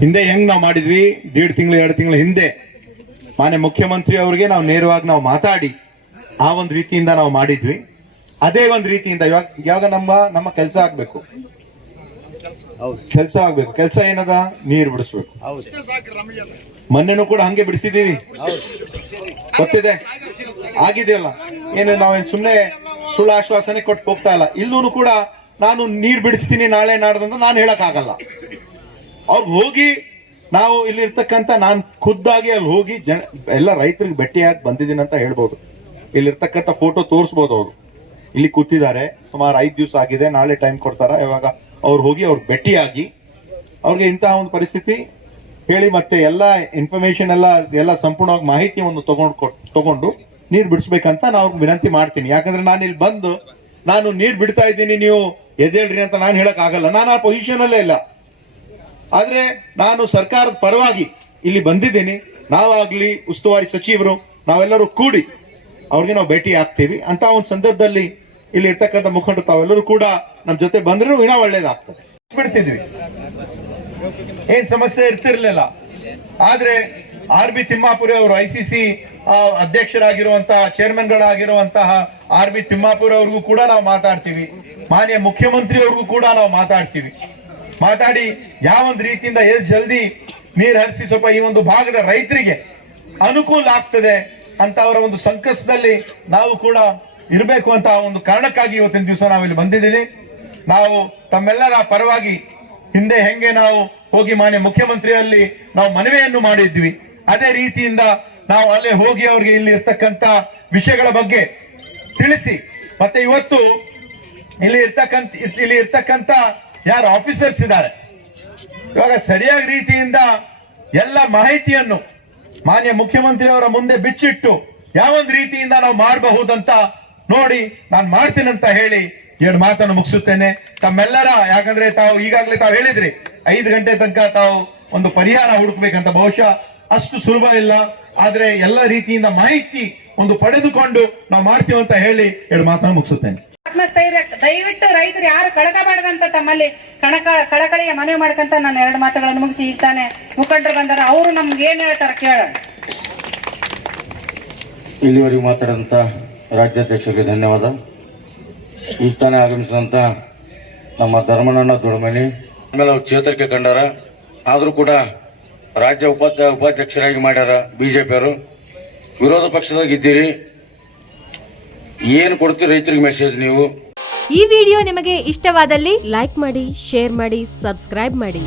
ಹಿಂದೆ ಹೆಂಗ್ ನಾವು ಮಾಡಿದ್ವಿ? ದೀಡ್ ತಿಂಗಳು ಎರಡು ತಿಂಗಳ ಹಿಂದೆ. ಮಾನ್ಯ ಮುಖ್ಯಮಂತ್ರಿ ಅವರಿಗೆ ನಾವು ನೇರವಾಗಿ ನಾವು ಮಾತಾಡಿ ಆ ಒಂದು ರೀತಿಯಿಂದ ನಾವು ಮಾಡಿದ್ವಿ. ಅದೇ ಒಂದು ರೀತಿಯಿಂದ ಇವಾಗ ಇವಾಗ ನಮ್ಮ ನಮ್ಮ ಕೆಲಸ ಆಗ್ಬೇಕು. ಕೆಲಸ ಆಗ್ಬೇಕು. ಕೆಲಸ ಏನದ? ನೀರು ಬಿಡಿಸ್ಬೇಕು. ಮೊನ್ನೆನೂ ಕೂಡ ಹಂಗೆ ಬಿಡಿಸಿದೀವಿ. ಗೊತ್ತಿದೆ? ಆಗಿದೆಯಲ್ಲ. ಏನು ನಾವೇನ್ ಸುಮ್ಮನೆ ಸುಳ್ಳು ಆಶ್ವಾಸನೆ ಕೊಟ್ಟು ಹೋಗ್ತಾ ಇಲ್ಲ. ಇಲ್ಲೂ ಕೂಡ ನಾನು ನೀರು ಬಿಡಿಸ್ತೀನಿ ನಾಳೆ ನಾಡ್ದಂತ ನಾನು ಹೇಳಕ್ ಆಗಲ್ಲ ಅವ್ರು ಹೋಗಿ ನಾವು ಇಲ್ಲಿರ್ತಕ್ಕಂಥ ನಾನು ಖುದ್ದಾಗಿ ಅಲ್ಲಿ ಹೋಗಿ ಜನ ಎಲ್ಲ ರೈತರಿಗೆ ಭೇಟಿಯಾಗಿ ಬಂದಿದ್ದೀನಿ ಅಂತ ಹೇಳ್ಬೋದು. ಇಲ್ಲಿರ್ತಕ್ಕಂಥ ಫೋಟೋ ತೋರಿಸ್ಬೋದು ಅವರು. ಇಲ್ಲಿ ಕೂತಿದ್ದಾರೆ. ಸುಮಾರು ಐದು ದಿವಸ ಆಗಿದೆ. ನಾಳೆ ಟೈಮ್ ಕೊಡ್ತಾರ. ಇವಾಗ ಅವ್ರು ಹೋಗಿ ಅವ್ರು ಭೇಟಿಯಾಗಿ ಅವ್ರಿಗೆ ಇಂತಹ ಒಂದು ಪರಿಸ್ಥಿತಿ ಹೇಳಿ ಮತ್ತೆ ಎಲ್ಲ ಇನ್ಫಾರ್ಮೇಶನ್ ಎಲ್ಲ ಎಲ್ಲ ಸಂಪೂರ್ಣವಾಗಿ ಮಾಹಿತಿ ಒಂದು ತಗೊಂಡು ತಗೊಂಡು ನೀರು ಬಿಡಿಸ್ಬೇಕಂತ ನಾವು ವಿನಂತಿ ಮಾಡ್ತೀನಿ. ಯಾಕಂದ್ರೆ ನಾನು ಇಲ್ಲಿ ಬಂದು ನಾನು ನೀರು ಬಿಡ್ತಾ ಇದ್ದೀನಿ, ನೀವು ಎದೇಳ್ರಿ ಅಂತ ನಾನು ಹೇಳಕ್ ಆಗಲ್ಲ. ನಾನು ಆ ಪೊಸಿಷನ್ ಅಲ್ಲೇ ಇಲ್ಲ. ಆದ್ರೆ ನಾನು ಸರ್ಕಾರದ ಪರವಾಗಿ ಇಲ್ಲಿ ಬಂದಿದ್ದೀನಿ. ನಾವಾಗಲಿ ಉಸ್ತುವಾರಿ ಸಚಿವರು, ನಾವೆಲ್ಲರೂ ಕೂಡಿ ಅವ್ರಿಗೆ ನಾವು ಭೇಟಿ ಆಗ್ತೀವಿ. ಅಂತ ಒಂದು ಸಂದರ್ಭದಲ್ಲಿ ಇಲ್ಲಿ ಇರ್ತಕ್ಕಂಥ ಮುಖಂಡರು ತಾವೆಲ್ಲರೂ ಕೂಡ ನಮ್ಮ ಜೊತೆ ಬಂದ್ರೂ ಇನ್ನೂ ಒಳ್ಳೇದಾಗ್ತದೆ. ಬಿಡ್ತಿದ್ವಿ. ಏನ್ ಸಮಸ್ಯೆ ಇರ್ತಿರ್ಲಿಲ್ಲ. ಆದ್ರೆ ಆರ್ ಬಿ ತಿಮ್ಮಾಪುರಿ ಅವರು, ಐ ಸಿ ಸಿ ಅಧ್ಯಕ್ಷರಾಗಿರುವಂತಹ, ಚೇರ್ಮನ್ಗಳಾಗಿರುವಂತಹ ಆರ್ ಬಿ ತಿಮ್ಮಾಪುರಿ ಅವ್ರಿಗೂ ಕೂಡ ನಾವು ಮಾತಾಡ್ತೀವಿ. ಮಾನ್ಯ ಮುಖ್ಯಮಂತ್ರಿ ಅವ್ರಿಗೂ ಕೂಡ ನಾವು ಮಾತಾಡ್ತೀವಿ. ಮಾತಾಡಿ ಯಾವ ಒಂದು ರೀತಿಯಿಂದ ಎಷ್ಟು ಜಲ್ದಿ ನೀರು ಹರಿಸಿ ಸ್ವಲ್ಪ ಈ ಒಂದು ಭಾಗದ ರೈತರಿಗೆ ಅನುಕೂಲ ಆಗ್ತದೆ ಅಂತ ಅವರ ಒಂದು ಸಂಕಷ್ಟದಲ್ಲಿ ನಾವು ಕೂಡ ಇರಬೇಕು ಅಂತ ಒಂದು ಕಾರಣಕ್ಕಾಗಿ ಇವತ್ತಿನ ದಿವಸ ನಾವಿಲ್ಲಿ ಬಂದಿದ್ದೀನಿ ನಾವು ತಮ್ಮೆಲ್ಲರ ಪರವಾಗಿ ಹಿಂದೆ ಹೆಂಗೆ ನಾವು ಹೋಗಿ ಮಾನ್ಯ ಮುಖ್ಯಮಂತ್ರಿಯಲ್ಲಿ ನಾವು ಮನವಿಯನ್ನು ಮಾಡಿದ್ವಿ. ಅದೇ ರೀತಿಯಿಂದ ನಾವು ಅಲ್ಲೇ ಹೋಗಿ ಅವ್ರಿಗೆ ಇಲ್ಲಿ ಇರ್ತಕ್ಕಂಥ ವಿಷಯಗಳ ಬಗ್ಗೆ ತಿಳಿಸಿ. ಮತ್ತೆ ಇವತ್ತು ಇಲ್ಲಿ ಇರ್ತಕ್ಕಂಥ, ಇಲ್ಲಿ ಇರ್ತಕ್ಕಂತ ಯಾರು ಆಫೀಸರ್ಸ್ ಇದ್ದಾರೆ. ಇವಾಗ ಸರಿಯಾದ ರೀತಿಯಿಂದ ಎಲ್ಲ ಮಾಹಿತಿಯನ್ನು ಮಾನ್ಯ ಮುಖ್ಯಮಂತ್ರಿಯವರ ಮುಂದೆ ಬಿಚ್ಚಿಟ್ಟು ಯಾವೊಂದು ರೀತಿಯಿಂದ ನಾವು ಮಾಡಬಹುದಂತ ನೋಡಿ ನಾನು ಮಾಡ್ತೀನಂತ ಹೇಳಿ ಎರಡು ಮಾತನ್ನು ಮುಗಿಸುತ್ತೇನೆ. ತಮ್ಮೆಲ್ಲರ, ಯಾಕಂದ್ರೆ ತಾವು ಈಗಾಗಲೇ ತಾವು ಹೇಳಿದ್ರಿ, ಐದು ಗಂಟೆ ತನಕ ತಾವು ಒಂದು ಪರಿಹಾರ ಹುಡುಕ್ಬೇಕಂತ ಬಹುಶಃ ಅಷ್ಟು ಸುಲಭ ಇಲ್ಲ. ಆದ್ರೆ ಎಲ್ಲ ರೀತಿಯಿಂದ ಮಾಹಿತಿ ಒಂದು ಪಡೆದುಕೊಂಡು ನಾವು ಮಾಡ್ತೀವಂತ ಹೇಳಿ ಎರಡು ಮಾತನ್ನು ಮುಗಿಸುತ್ತೇನೆ. ಆತ್ಮಸ್ಥೈರ್ಯ ದಯವಿಟ್ಟು ರೈತರು ಯಾರು ಕಳಕಬಾರ್ದಂತ ತಮ್ಮಲ್ಲಿ ಕಣಕ, ಕಳಕಳಿಯ ಮನವಿ ಮಾಡ್ಕಂತ ನಾನು ಎರಡು ಮಾತುಗಳನ್ನು ಮುಗಿಸಿ ಈಗ ತಾನೆ ಮುಖಂಡರು ಬಂದಾರ, ಅವರು ನಮ್ಗೆ ಏನ್ ಹೇಳ್ತಾರ ಕೇಳೋಣ. ಇಲ್ಲಿವರೆಗೂ ಮಾತಾಡಿದಂಥ ರಾಜ್ಯಾಧ್ಯಕ್ಷರಿಗೆ ಧನ್ಯವಾದ. ಈಗ ತಾನೇ ಆಗಮಿಸಿದಂಥ ನಮ್ಮ ಧರ್ಮಣ್ಣ ದೊಡ್ಮನಿ ಆಮೇಲೆ ಅವ್ರು ಚೇತರಿಕೆ ಕಂಡಾರ. ಆದರೂ ಕೂಡ ರಾಜ್ಯ ಉಪಾಧ್ಯ, ಉಪಾಧ್ಯಕ್ಷರಾಗಿ ಮಾಡ್ಯಾರ ಬಿ ಜೆ ವಿರೋಧ ಪಕ್ಷದಾಗ ಇದ್ದೀರಿ. ಏನು ಕೊಡ್ತೀರಿ ರೈತರಿಗೆ ಮೆಸೇಜ್ ನೀವು? ಈ ವಿಡಿಯೋ ನಿಮಗೆ ಇಷ್ಟವಾದಲ್ಲಿ ಲೈಕ್ ಮಾಡಿ ಶೇರ್ ಮಾಡಿ ಸಬ್ಸ್ಕ್ರೈಬ್ ಮಾಡಿ.